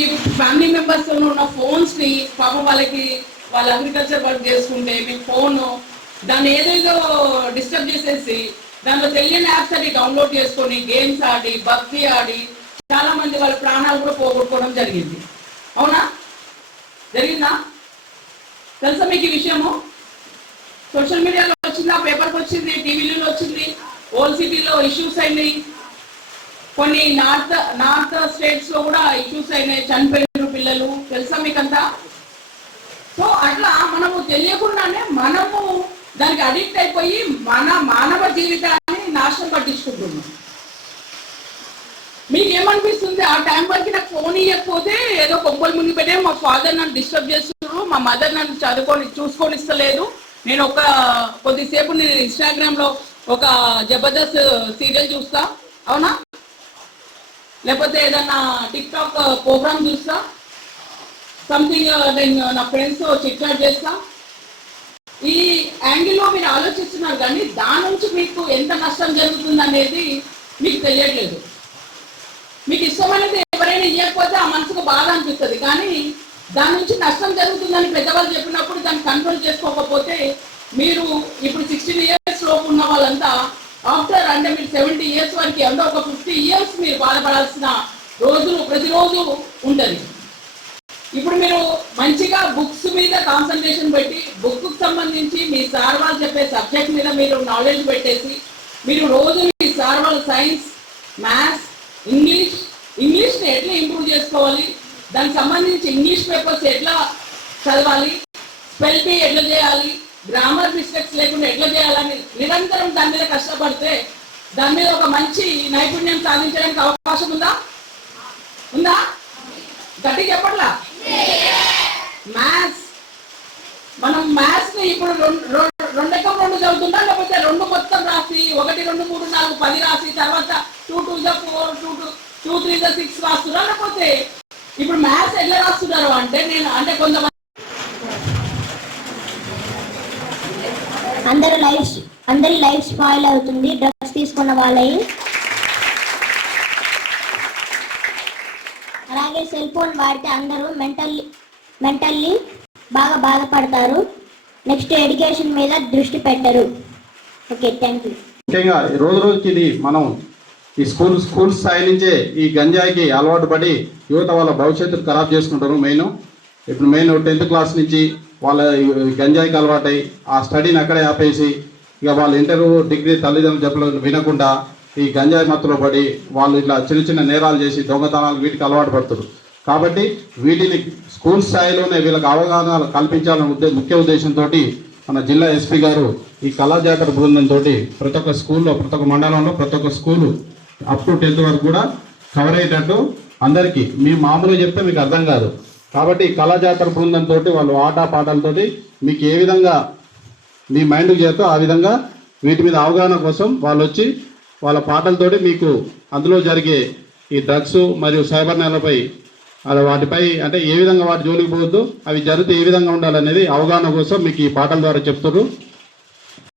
మీ family members ఉన్న ఫోన్స్ని పాపం వాళ్ళ అగ్రికల్చర్ వర్క్ చేసుకుంటే మీ ఫోను దాన్ని ఏదేదో డిస్టర్బ్ చేసేసి దాంట్లో తెలియని యాప్స్ అది డౌన్లోడ్ చేసుకొని గేమ్స్ ఆడి పబ్జీ ఆడి చాలా మంది వాళ్ళ ప్రాణాలు కూడా పోగొట్టుకోవడం జరిగింది. అవునా? జరిగిందా? తెలుసా మీకు ఈ విషయము? సోషల్ మీడియాలో వచ్చిందా, పేపర్కి వచ్చింది, టీవీలలో వచ్చింది, ఓల్డ్ సిటీలో ఇష్యూస్ అయినాయి, కొన్ని నార్త్ స్టేట్స్ లో కూడా ఇష్యూస్ అయినాయి, చనిపోయిన పిల్లలు. తెలుసా మీకంతా? సో అట్లా మనము తెలియకుండానే మనము దానికి అడిక్ట్ అయిపోయి మన మానవ జీవితాన్ని నాశనం పట్టించుకుంటున్నాం. మీకు ఏమనిపిస్తుంది? ఆ టైం వరకు నాకు ఫోన్ ఇవ్వకపోతే ఏదో కొంపలు మునిగిపోతే మా ఫాదర్ నన్ను డిస్టర్బ్ చేస్తున్నారు, మా మదర్ నన్ను చూసుకొని ఇస్తలేదు, నేను కొద్దిసేపు నేను ఇన్స్టాగ్రామ్లో ఒక జబర్దస్త్ సీరియల్ చూస్తా, అవునా? లేకపోతే ఏదన్నా టిక్ టాక్ ప్రోగ్రామ్ చూస్తా, సంథింగ్ నేను నా ఫ్రెండ్స్ చిట్ చాట్ చేస్తా. ఈ యాంగిల్లో మీరు ఆలోచిస్తున్నారు కానీ దాని నుంచి మీకు ఎంత నష్టం జరుగుతుంది అనేది మీకు తెలియట్లేదు. మీకు ఇష్టమైనది ఎవరైనా ఇవ్వకపోతే ఆ మనసుకు బాధ అనిపిస్తుంది, కానీ దాని నుంచి నష్టం జరుగుతుందని పెద్దవాళ్ళు చెప్పినప్పుడు దాన్ని కంట్రోల్ చేసుకోకపోతే మీరు ఇప్పుడు 16 years లోపు ఉన్న వాళ్ళంతా ఆఫ్టర్ అంటే మీరు 70 years వరకు అంటే ఒక 50 years మీరు బాధపడాల్సిన రోజులు ప్రతిరోజు ఉంటుంది. ఇప్పుడు మీరు మంచిగా బుక్స్ మీద కాన్సన్ట్రేషన్ పెట్టి బుక్కు సంబంధించి మీ సార్ వాళ్ళు చెప్పే సబ్జెక్ట్ మీద మీరు నాలెడ్జ్ పెట్టేసి మీరు రోజు మీ సార్ వాళ్ళు సైన్స్, మ్యాథ్స్, ఇంగ్లీష్ని ఎట్లా ఇంప్రూవ్ చేసుకోవాలి, దానికి సంబంధించి ఇంగ్లీష్ పేపర్స్ ఎట్లా చదవాలి, స్పెల్ బీ ఎట్లా చేయాలి, గ్రామర్ మిస్టేక్స్ లేకుండా ఎట్లా చేయాలని నిరంతరం దాని మీద కష్టపడితే దాని మీద ఒక మంచి నైపుణ్యం సాధించడానికి అవకాశం ఉందా? గట్టి చెప్పట్లా? మ్యాథ్స్ మనం మ్యాథ్స్ని ఇప్పుడు 2 చదువుతుందా, లేకపోతే 2 మొత్తం రాసి 1 2 3 4 10 రాసి తర్వాత 2 2 4 2 3 6 రాస్తున్నా, లేకపోతే ఇప్పుడు మ్యాథ్స్ ఎట్లా రాస్తున్నారు అంటే కొంతమంది అందరి లైఫ్ స్పాయిల్ అవుతుంది డ్రగ్స్ తీసుకున్న వాళ్ళవి. అలాగే సెల్ ఫోన్ వాడితే అందరూ మెంటల్లీ బాగా బాధపడతారు. నెక్స్ట్ ఎడ్యుకేషన్ మీద దృష్టి పెట్టరు. Okay, thank you. ముఖ్యంగా రోజుకి ఇది మనం ఈ స్కూల్ స్థాయి నుంచే ఈ గంజాయికి అలవాటు పడి యువత వాళ్ళ భవిష్యత్తు ఖరాబ్ చేసుకుంటారు. ఇప్పుడు మెయిన్ 10th క్లాస్ నుంచి వాళ్ళ గంజాయికి అలవాటై ఆ స్టడీని అక్కడే ఆపేసి ఇక వాళ్ళు ఇంటర్ డిగ్రీ తల్లిదండ్రులు చెప్పలేదు వినకుండా ఈ గంజాయి మత్తులో పడి వాళ్ళు ఇట్లా చిన్న నేరాలు చేసి దొంగతనాలు వీటికి అలవాటు పడుతున్నారు. కాబట్టి వీటిని స్కూల్ స్థాయిలోనే వీళ్ళకి అవగాహన కల్పించాలనే ముఖ్య ఉద్దేశంతో మన జిల్లా ఎస్పీ గారు ఈ కళాజాతర బృందంతో ప్రతి ఒక్క స్కూల్లో, ప్రతి ఒక్క మండలంలో, ప్రతి ఒక్క స్కూలు అప్ టు 10th వరకు కూడా కవర్ అయ్యేటట్టు అందరికీ మీ మామూలుగా చెప్తే మీకు అర్థం కాదు. కాబట్టి కళాజాతర బృందంతో వాళ్ళు ఆట పాటలతోటి మీకు ఏ విధంగా మీ మైండ్కి చేతో ఆ విధంగా వీటి మీద అవగాహన కోసం వాళ్ళు వచ్చి వాళ్ళ పాటలతోటి మీకు అందులో జరిగే ఈ డ్రగ్స్ మరియు సైబర్ నేలపై వాటిపై అంటే ఏ విధంగా వాటి జోలికి పోవద్దు, అవి జరిగితే ఏ విధంగా ఉండాలనేది అవగాహన కోసం మీకు ఈ పాటల ద్వారా చెప్తున్నారు.